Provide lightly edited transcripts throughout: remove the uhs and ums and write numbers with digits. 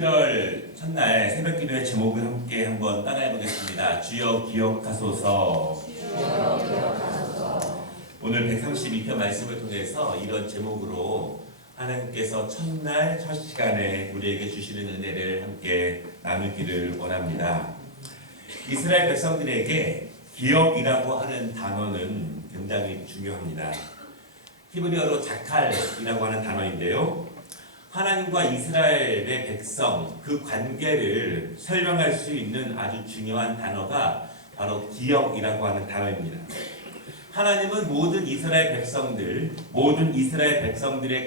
1월 첫날 새벽기도의 제목을 함께 한번 따라해 보겠습니다. 주여 기억하소서. 오늘 132편 말씀을 통해서 이런 제목으로 하나님께서 첫날 첫 시간에 우리에게 주시는 은혜를 함께 나누기를 원합니다. 이스라엘 백성들에게 기억이라고 하는 단어는 굉장히 중요합니다. 히브리어로 자칼이라고 하는 단어인데요. 하나님과 이스라엘의 백성, 그 관계를 설명할 수 있는 아주 중요한 단어가 바로 기억이라고 하는 단어입니다. 하나님은 모든 이스라엘 백성들의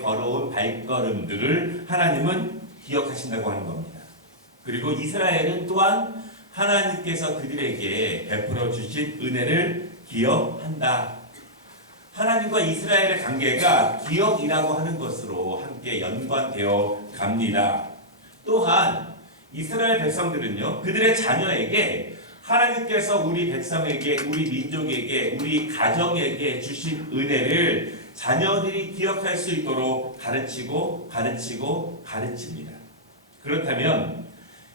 걸어온 발걸음들을 하나님은 기억하신다고 하는 겁니다. 그리고 이스라엘은 또한 하나님께서 그들에게 베풀어 주신 은혜를 기억한다. 하나님과 이스라엘의 관계가 기억이라고 하는 것으로 함께 연관되어 갑니다. 또한 이스라엘 백성들은요, 그들의 자녀에게 하나님께서 우리 백성에게, 우리 민족에게, 우리 가정에게 주신 은혜를 자녀들이 기억할 수 있도록 가르칩니다. 그렇다면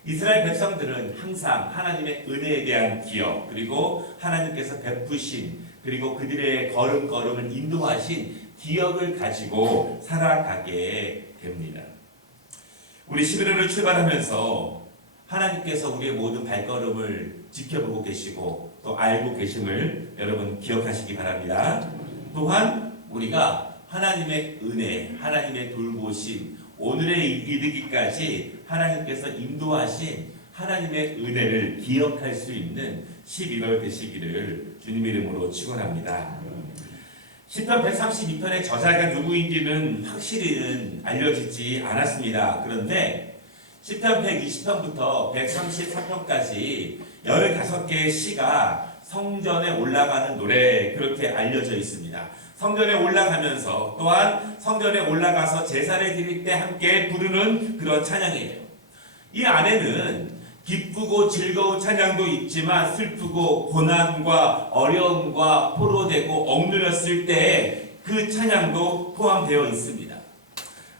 이스라엘 백성들은 항상 하나님의 은혜에 대한 기억, 그리고 하나님께서 베푸신, 그리고 그들의 걸음걸음을 인도하신 기억을 가지고 살아가게 됩니다. 우리 11월을 출발하면서 하나님께서 우리의 모든 발걸음을 지켜보고 계시고 또 알고 계심을 여러분 기억하시기 바랍니다. 또한 우리가 하나님의 은혜, 하나님의 돌보심, 오늘에 이르기까지 하나님께서 인도하신 하나님의 은혜를 기억할 수 있는 11월 되시기를 주님의 이름으로 축원합니다. 시편 132편의 저자가 누구인지는 확실히는 알려지지 않았습니다. 그런데 시편 120편부터 133편까지 15개의 시가 성전에 올라가는 노래, 그렇게 알려져 있습니다. 성전에 올라가면서 또한 성전에 올라가서 제사를 드릴 때 함께 부르는 그런 찬양이에요. 이 안에는 기쁘고 즐거운 찬양도 있지만 슬프고 고난과 어려움과 포로되고 억눌렸을 때 그 찬양도 포함되어 있습니다.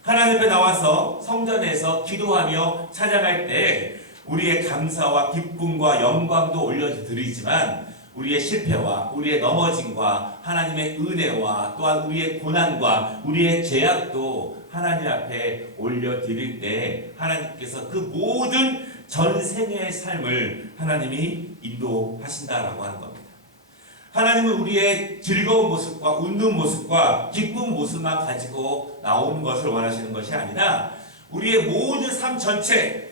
하나님 앞에 나와서 성전에서 기도하며 찬양할 때 우리의 감사와 기쁨과 영광도 올려드리지만 우리의 실패와 우리의 넘어짐과 하나님의 은혜와 또한 우리의 고난과 우리의 죄악도 하나님 앞에 올려드릴 때 하나님께서 그 모든 전생의 삶을 하나님이 인도하신다라고 하는 겁니다. 하나님은 우리의 즐거운 모습과 웃는 모습과 기쁜 모습만 가지고 나오는 것을 원하시는 것이 아니라 우리의 모든 삶 전체,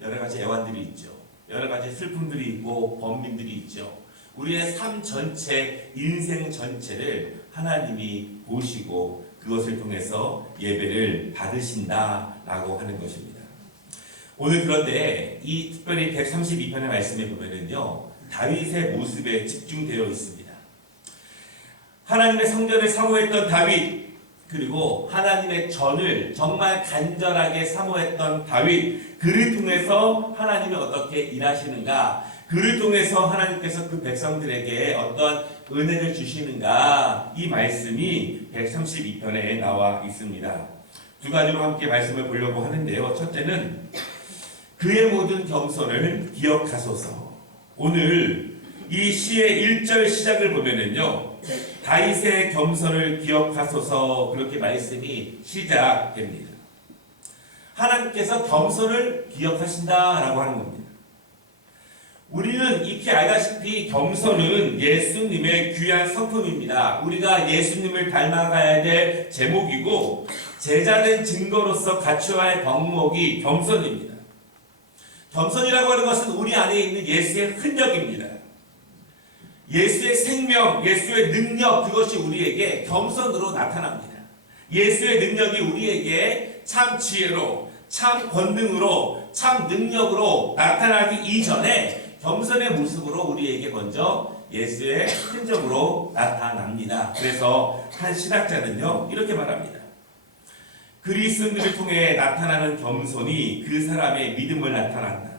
여러 가지 애환들이 있죠. 여러 가지 슬픔들이 있고 번민들이 있죠. 우리의 삶 전체, 인생 전체를 하나님이 보시고 그것을 통해서 예배를 받으신다라고 하는 것입니다. 오늘 그런데 이 특별히 132편의 말씀에 보면은요, 다윗의 모습에 집중되어 있습니다. 하나님의 성전을 사모했던 다윗, 그리고 하나님의 전을 정말 간절하게 사모했던 다윗, 그를 통해서 하나님이 어떻게 일하시는가, 그를 통해서 하나님께서 그 백성들에게 어떤 은혜를 주시는가, 이 말씀이 132편에 나와 있습니다. 두 가지로 함께 말씀을 보려고 하는데요. 첫째는 그의 모든 겸손을 기억하소서. 오늘 이 시의 1절 시작을 보면은요, 다윗의 겸손을 기억하소서, 그렇게 말씀이 시작됩니다. 하나님께서 겸손을 기억하신다라고 하는 겁니다. 우리는 익히 알다시피 겸손은 예수님의 귀한 성품입니다. 우리가 예수님을 닮아가야 될 제목이고 제자된 증거로서 갖춰야 할 덕목이 겸손입니다. 겸손이라고 하는 것은 우리 안에 있는 예수의 흔적입니다. 예수의 생명, 예수의 능력, 그것이 우리에게 겸손으로 나타납니다. 예수의 능력이 우리에게 참 지혜로, 참 권능으로, 참 능력으로 나타나기 이전에 겸손의 모습으로 우리에게 먼저 예수의 흔적으로 나타납니다. 그래서 한 신학자는요, 이렇게 말합니다. 그리스도인들을 통해 나타나는 겸손이 그 사람의 믿음을 나타난다.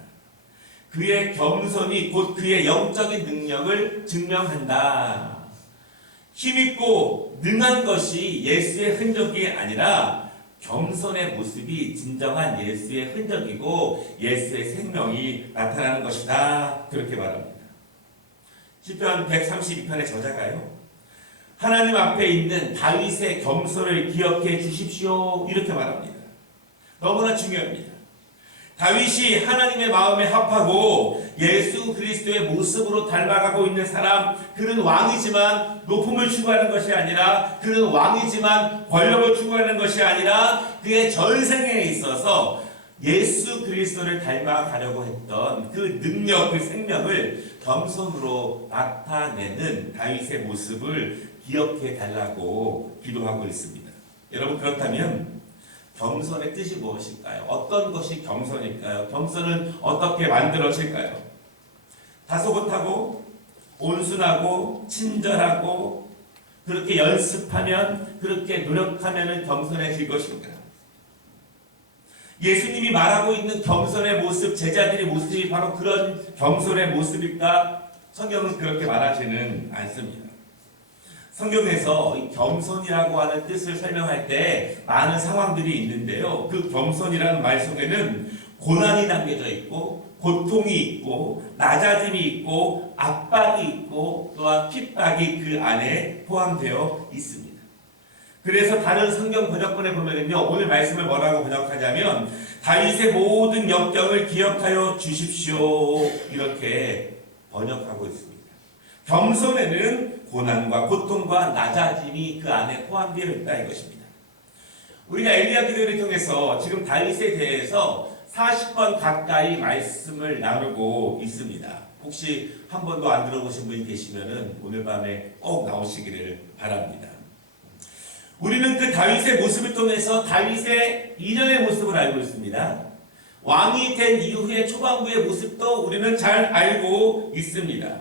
그의 겸손이 곧 그의 영적인 능력을 증명한다. 힘있고 능한 것이 예수의 흔적이 아니라 겸손의 모습이 진정한 예수의 흔적이고 예수의 생명이 나타나는 것이다. 그렇게 말합니다. 시편 132편의 저자가요, 하나님 앞에 있는 다윗의 겸손을 기억해 주십시오. 이렇게 말합니다. 너무나 중요합니다. 다윗이 하나님의 마음에 합하고 예수 그리스도의 모습으로 닮아가고 있는 사람, 그는 왕이지만 높음을 추구하는 것이 아니라, 그는 왕이지만 권력을 추구하는 것이 아니라, 그의 전생에 있어서 예수 그리스도를 닮아가려고 했던 그 능력, 그 생명을 겸손으로 나타내는 다윗의 모습을 기억해 달라고 기도하고 있습니다. 여러분, 그렇다면 겸손의 뜻이 무엇일까요? 어떤 것이 겸손일까요? 겸손은 어떻게 만들어질까요? 다소곳하고 온순하고 친절하고 그렇게 연습하면, 그렇게 노력하면 겸손해질 것인가요? 예수님이 말하고 있는 겸손의 모습, 제자들의 모습이 바로 그런 겸손의 모습일까? 성경은 그렇게 말하지는 않습니다. 성경에서 이 겸손이라고 하는 뜻을 설명할 때 많은 상황들이 있는데요. 그 겸손이라는 말 속에는 고난이 담겨져 있고, 고통이 있고, 낮아짐이 있고, 압박이 있고, 또한 핍박이 그 안에 포함되어 있습니다. 그래서 다른 성경 번역본에 보면요, 오늘 말씀을 뭐라고 번역하냐면 다윗의 모든 역경을 기억하여 주십시오, 이렇게 번역하고 있습니다. 겸손에는 고난과 고통과 낮아짐이 그 안에 포함되어 있다 이것입니다. 우리가 엘리야 기도를 통해서 지금 다윗에 대해서 40번 가까이 말씀을 나누고 있습니다. 혹시 한 번도 안 들어보신 분이 계시면 오늘 밤에 꼭 나오시기를 바랍니다. 우리는 그 다윗의 모습을 통해서 다윗의 이전의 모습을 알고 있습니다. 왕이 된 이후의 초반부의 모습도 우리는 잘 알고 있습니다.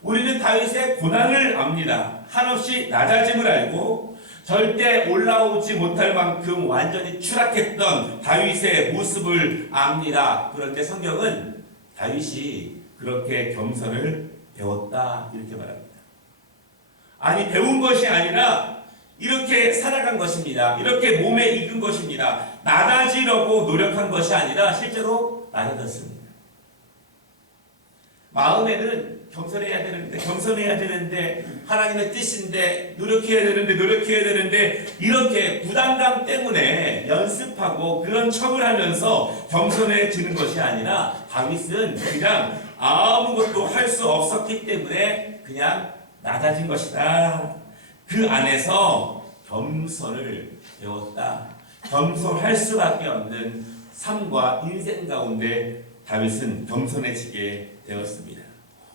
우리는 다윗의 고난을 압니다. 한없이 낮아짐을 알고 절대 올라오지 못할 만큼 완전히 추락했던 다윗의 모습을 압니다. 그런데 성경은 다윗이 그렇게 겸손을 배웠다 이렇게 말합니다. 아니, 배운 것이 아니라 이렇게 살아간 것입니다. 이렇게 몸에 익은 것입니다. 낮아지려고 노력한 것이 아니라 실제로 낮아졌습니다. 마음에는 겸손해야 되는데 하나님의 뜻인데 노력해야 되는데 이렇게 부담감 때문에 연습하고 그런 척을 하면서 겸손해지는 것이 아니라 다윗은 그냥 아무것도 할 수 없었기 때문에 그냥 낮아진 것이다. 그 안에서 겸손을 배웠다. 겸손할 수밖에 없는 삶과 인생 가운데 다윗은 겸손해지게 되었습니다.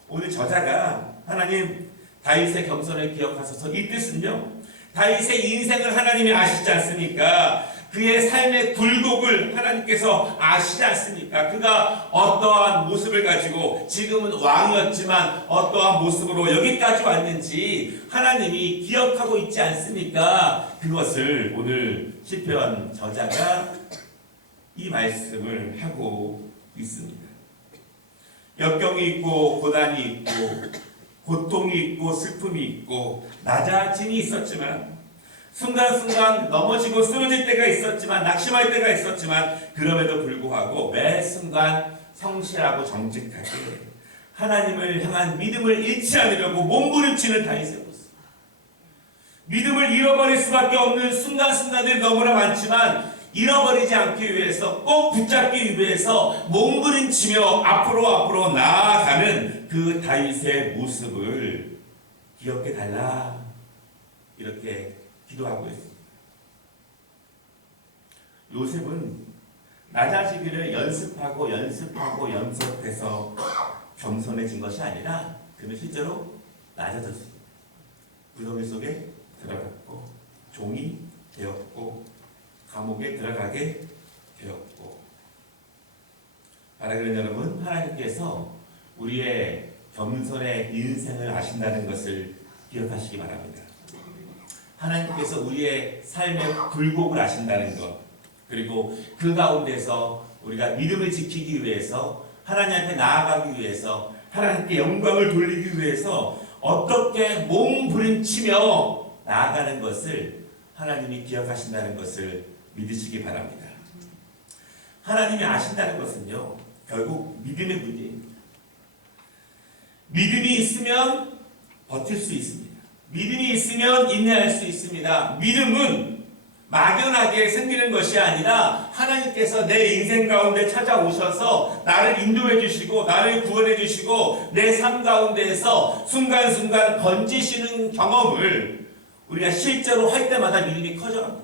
오늘 저자가 하나님 다윗의 겸손을 기억하소서, 이 뜻은요, 다윗의 인생을 하나님이 아시지 않습니까? 그의 삶의 굴곡을 하나님께서 아시지 않습니까? 그가 어떠한 모습을 가지고 지금은 왕이었지만 어떠한 모습으로 여기까지 왔는지 하나님이 기억하고 있지 않습니까? 그것을 오늘 시편 저자가 이 말씀을 하고 있습니다. 역경이 있고 고난이 있고 고통이 있고 슬픔이 있고 낮아짐이 있었지만, 순간순간 넘어지고 쓰러질 때가 있었지만, 낙심할 때가 있었지만, 그럼에도 불구하고 매 순간 성실하고 정직하게 하나님을 향한 믿음을 잃지 않으려고 몸부림치는 다윗의 모습. 믿음을 잃어버릴 수밖에 없는 순간순간들이 너무나 많지만 잃어버리지 않기 위해서, 꼭 붙잡기 위해서 몸부림치며 앞으로 나아가는 그 다윗의 모습을 기억해 달라 이렇게 기도하고 있습니다. 요셉은 낮아지기를 연습해서 겸손해진 것이 아니라 그는 실제로 낮아졌습니다. 구덩이 속에 들어갔고 종이 되었고 감옥에 들어가게 되었고. 사랑하는 여러분, 하나님께서 우리의 겸손의 인생을 아신다는 것을 기억하시기 바랍니다. 하나님께서 우리의 삶의 굴곡을 아신다는 것, 그리고 그 가운데서 우리가 믿음을 지키기 위해서, 하나님 앞에 나아가기 위해서, 하나님께 영광을 돌리기 위해서 어떻게 몸부림치며 나아가는 것을 하나님이 기억하신다는 것을 믿으시기 바랍니다. 하나님이 아신다는 것은요, 결국 믿음의 문제입니다. 믿음이 있으면 버틸 수 있습니다. 믿음이 있으면 인내할 수 있습니다. 믿음은 막연하게 생기는 것이 아니라 하나님께서 내 인생 가운데 찾아오셔서 나를 인도해 주시고 나를 구원해 주시고 내 삶 가운데에서 순간순간 건지시는 경험을 우리가 실제로 할 때마다 믿음이 커져갑니다.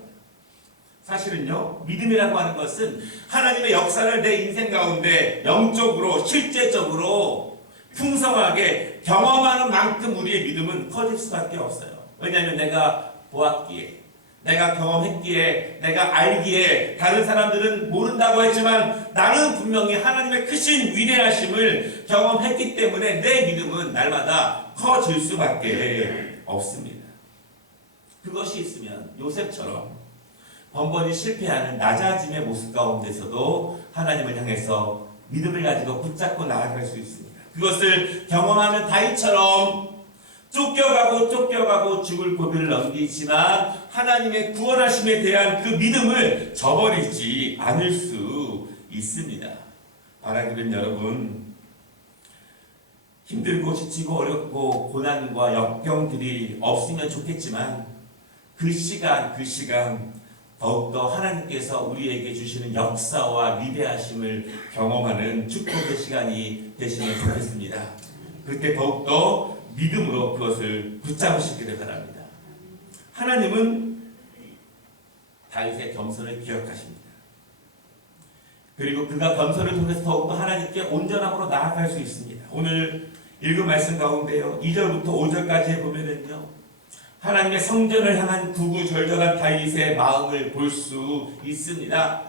사실은요, 믿음이라고 하는 것은 하나님의 역사를 내 인생 가운데 영적으로 실제적으로 풍성하게 경험하는 만큼 우리의 믿음은 커질 수밖에 없어요. 왜냐하면 내가 보았기에, 내가 경험했기에, 내가 알기에, 다른 사람들은 모른다고 했지만 나는 분명히 하나님의 크신 위대하심을 경험했기 때문에 내 믿음은 날마다 커질 수밖에 없습니다. 그것이 있으면 요셉처럼 번번이 실패하는 낮아짐의 모습 가운데서도 하나님을 향해서 믿음을 가지고 붙잡고 나아갈 수 있습니다. 그것을 경험하는 다윗처럼 쫓겨가고 죽을 고비를 넘기지만 하나님의 구원하심에 대한 그 믿음을 저버리지 않을 수 있습니다. 바라기는 여러분, 힘들고 지치고 어렵고 고난과 역경들이 없으면 좋겠지만 그 시간 더욱더 하나님께서 우리에게 주시는 역사와 위대하심을 경험하는 축복의 시간이 되시면 좋겠습니다. 그때 더욱더 믿음으로 그것을 붙잡으시기를 바랍니다. 하나님은 다윗의 겸손을 기억하십니다. 그리고 그가 겸손을 통해서 더욱더 하나님께 온전함으로 나아갈 수 있습니다. 오늘 읽은 말씀 가운데요, 2절부터 5절까지 보면은요, 하나님의 성전을 향한 구구절절한 다윗의 마음을 볼 수 있습니다.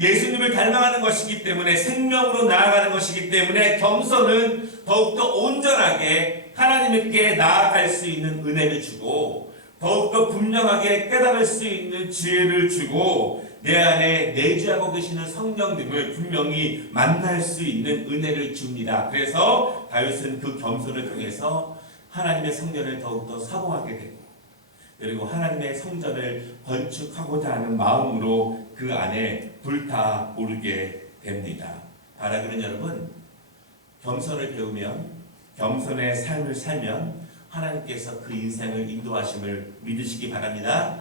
예수님을 닮아가는 것이기 때문에, 생명으로 나아가는 것이기 때문에 겸손은 더욱더 온전하게 하나님께 나아갈 수 있는 은혜를 주고 더욱더 분명하게 깨달을 수 있는 지혜를 주고 내 안에 내주하고 계시는 성령님을 분명히 만날 수 있는 은혜를 줍니다. 그래서 다윗은 그 겸손을 통해서 하나님의 성전을 더욱더 사모하게 되고, 그리고 하나님의 성전을 건축하고자 하는 마음으로 그 안에 불타오르게 됩니다. 바라기는 여러분, 겸손을 배우면, 겸손의 삶을 살면 하나님께서 그 인생을 인도하심을 믿으시기 바랍니다.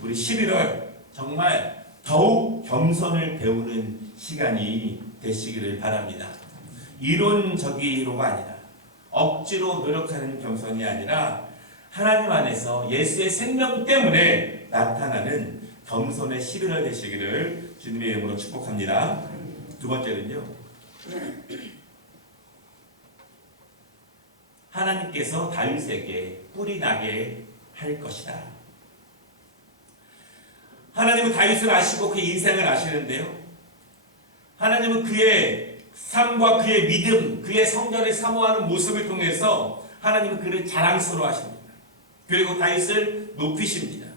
우리 11월 정말 더욱 겸손을 배우는 시간이 되시기를 바랍니다. 이론적이로가 아니라, 억지로 노력하는 겸손이 아니라 하나님 안에서 예수의 생명 때문에 나타나는 겸손의 11월 되시기를 주님의 이름으로 축복합니다. 두 번째는요, 하나님께서 다윗에게 뿔이 나게 할 것이다. 하나님은 다윗을 아시고 그의 인생을 아시는데요, 하나님은 그의 삶과 그의 믿음, 그의 성전을 사모하는 모습을 통해서 하나님은 그를 자랑스러워 하십니다. 그리고 다윗을 높이십니다.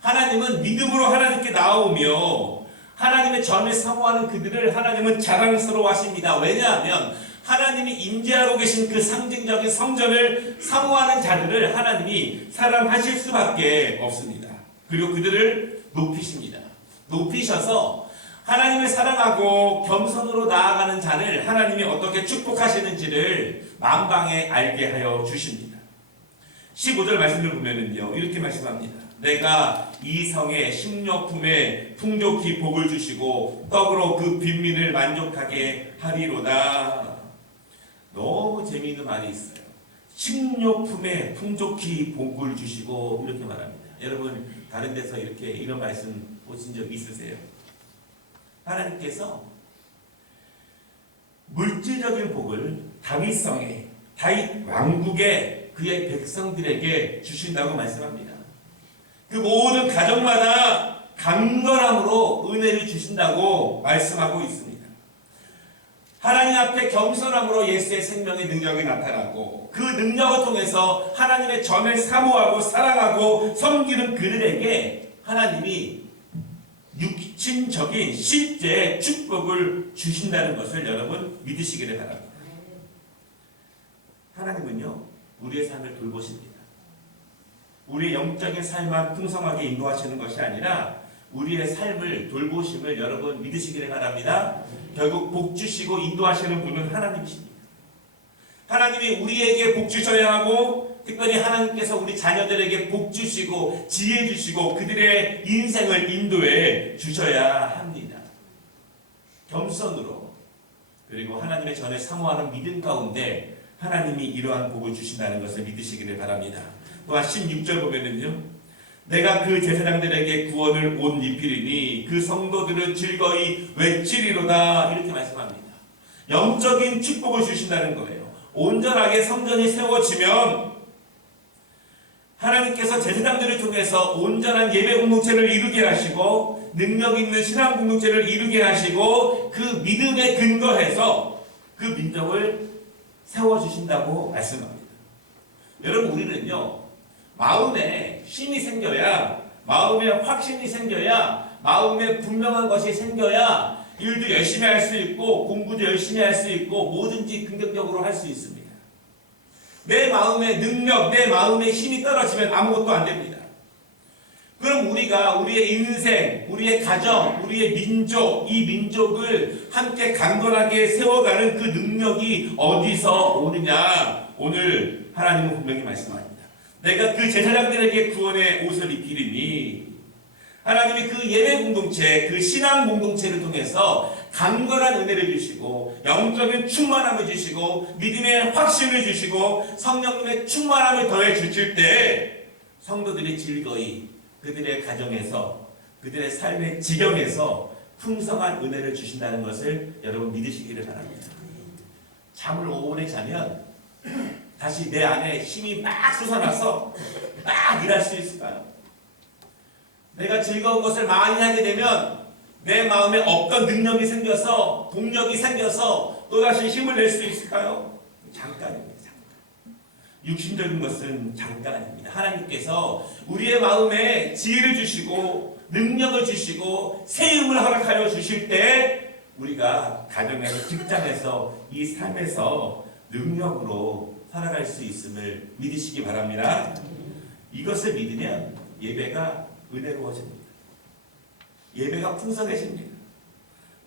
하나님은 믿음으로 하나님께 나오며 하나님의 전을 사모하는 그들을 하나님은 자랑스러워 하십니다. 왜냐하면 하나님이 임재하고 계신 그 상징적인 성전을 사모하는 자들을 하나님이 사랑하실 수밖에 없습니다. 그리고 그들을 높이십니다. 높이셔서 하나님을 사랑하고 겸손으로 나아가는 자를 하나님이 어떻게 축복하시는지를 만방에 알게 하여 주십니다. 15절 말씀을 보면은요, 이렇게 말씀합니다. 내가 이 성의 식료품에 풍족히 복을 주시고 떡으로 그 빈민을 만족하게 하리로다. 너무 재미있는 말이 있어요. 식료품에 풍족히 복을 주시고 이렇게 말합니다. 여러분 다른 데서 이렇게 이런 말씀 보신 적 있으세요? 하나님께서 물질적인 복을 다윗성에, 다윗 왕국에 그의 백성들에게 주신다고 말씀합니다. 그 모든 가정마다 강건함으로 은혜를 주신다고 말씀하고 있습니다. 하나님 앞에 겸손함으로 예수의 생명의 능력이 나타나고 그 능력을 통해서 하나님의 전을 사모하고 사랑하고 섬기는 그들에게 하나님이 육신적인 실제 축복을 주신다는 것을 여러분 믿으시기를 바랍니다. 하나님은요, 우리의 삶을 돌보십니다. 우리의 영적인 삶만 풍성하게 인도하시는 것이 아니라 우리의 삶을 돌보심을 여러분 믿으시기를 바랍니다. 결국 복 주시고 인도하시는 분은 하나님이십니다. 하나님이 우리에게 복 주셔야 하고 특별히 하나님께서 우리 자녀들에게 복 주시고 지혜 주시고 그들의 인생을 인도해 주셔야 합니다. 겸손으로 그리고 하나님의 전에 사모하는 믿음 가운데 하나님이 이러한 복을 주신다는 것을 믿으시기를 바랍니다. 또한 16절 보면은요. 내가 그 제사장들에게 구원을 옷 입히리니 그 성도들은 즐거이 외치리로다 이렇게 말씀합니다. 영적인 축복을 주신다는 거예요. 온전하게 성전이 세워지면 하나님께서 제사장들을 통해서 온전한 예배 공동체를 이루게 하시고 능력 있는 신앙 공동체를 이루게 하시고 그 믿음에 근거해서 그 민족을 세워주신다고 말씀합니다. 여러분 우리는요 마음에 힘이 생겨야 마음에 확신이 생겨야 마음에 분명한 것이 생겨야 일도 열심히 할 수 있고 공부도 열심히 할 수 있고 뭐든지 긍정적으로 할 수 있습니다. 내 마음의 능력, 내 마음의 힘이 떨어지면 아무것도 안 됩니다. 그럼 우리가 우리의 인생, 우리의 가정, 우리의 민족, 이 민족을 함께 강건하게 세워가는 그 능력이 어디서 오느냐? 오늘 하나님은 분명히 말씀합니다. 내가 그 제사장들에게 구원의 옷을 입히리니 하나님이 그 예배 공동체, 그 신앙 공동체를 통해서 강건한 은혜를 주시고 영적인 충만함을 주시고 믿음의 확신을 주시고 성령님의 충만함을 더해 주실 때 성도들이 즐거이 그들의 가정에서 그들의 삶의 지경에서 풍성한 은혜를 주신다는 것을 여러분 믿으시기를 바랍니다. 잠을 오래 자면 다시 내 안에 힘이 막 솟아나서 막 일할 수 있을까요? 내가 즐거운 것을 많이 하게 되면 내 마음에 없던 능력이 생겨서 동력이 생겨서 또다시 힘을 낼 수 있을까요? 잠깐입니다. 잠깐. 육신적인 것은 잠깐입니다. 하나님께서 우리의 마음에 지혜를 주시고 능력을 주시고 세움을 허락하여 주실 때 우리가 가정에서 직장에서 이 삶에서 능력으로 살아갈 수 있음을 믿으시기 바랍니다. 이것을 믿으면 예배가 은혜로워집니다. 예배가 풍성해집니다.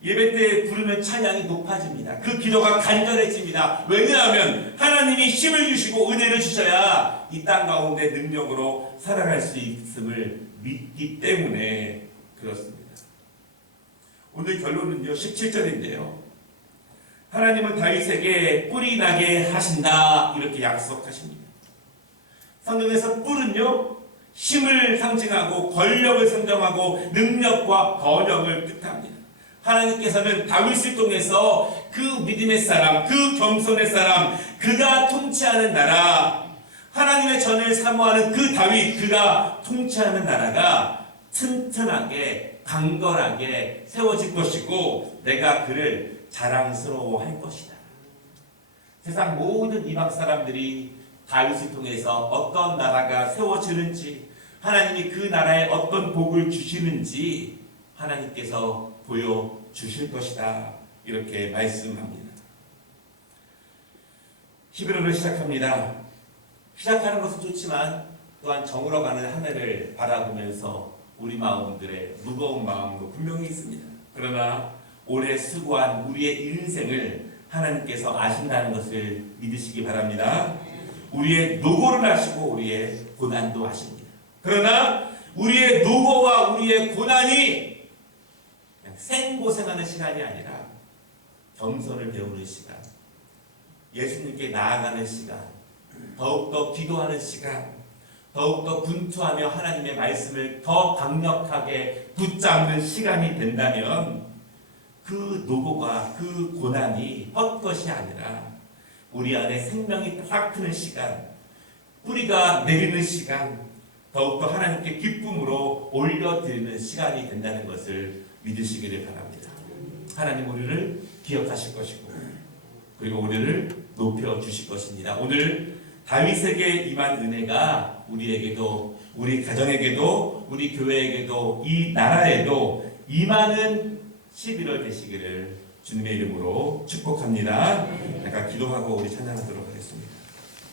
예배 때 부르는 찬양이 높아집니다. 그 기도가 간절해집니다. 왜냐하면 하나님이 힘을 주시고 은혜를 주셔야 이 땅 가운데 능력으로 살아갈 수 있음을 믿기 때문에 그렇습니다. 오늘 결론은요 17절인데요. 하나님은 다윗에게 뿔이 나게 하신다 이렇게 약속하십니다. 성경에서 뿔은요 힘을 상징하고 권력을 상징하고 능력과 번영을 뜻합니다. 하나님께서는 다윗을 통해서 그 믿음의 사람, 그 겸손의 사람, 그가 통치하는 나라, 하나님의 전을 사모하는 그 다윗, 그가 통치하는 나라가 튼튼하게 강건하게 세워질 것이고 내가 그를 자랑스러워할 것이다. 세상 모든 이방 사람들이 다윗을 통해서 어떤 나라가 세워지는지 하나님이 그 나라에 어떤 복을 주시는지 하나님께서 보여주실 것이다. 이렇게 말씀합니다. 히브리어를 시작합니다. 시작하는 것은 좋지만 또한 정으로가는 한 해를 바라보면서 우리 마음들의 무거운 마음도 분명히 있습니다. 그러나 오래 수고한 우리의 인생을 하나님께서 아신다는 것을 믿으시기 바랍니다. 우리의 노고를 아시고 우리의 고난도 아십니다. 그러나 우리의 노고와 우리의 고난이 그냥 생고생하는 시간이 아니라 겸손을 배우는 시간, 예수님께 나아가는 시간, 더욱더 기도하는 시간, 더욱더 분투하며 하나님의 말씀을 더 강력하게 붙잡는 시간이 된다면 그 노고가 그 고난이 헛것이 아니라 우리 안에 생명이 확 트는 시간, 뿌리가 내리는 시간, 더욱더 하나님께 기쁨으로 올려드리는 시간이 된다는 것을 믿으시기를 바랍니다. 하나님 우리를 기억하실 것이고 그리고 우리를 높여주실 것입니다. 오늘 다윗에게 임한 은혜가 우리에게도 우리 가정에게도 우리 교회에게도 이 나라에도 임하는 11월 되시기를 주님의 이름으로 축복합니다. 잠깐 기도하고 우리 찬양하도록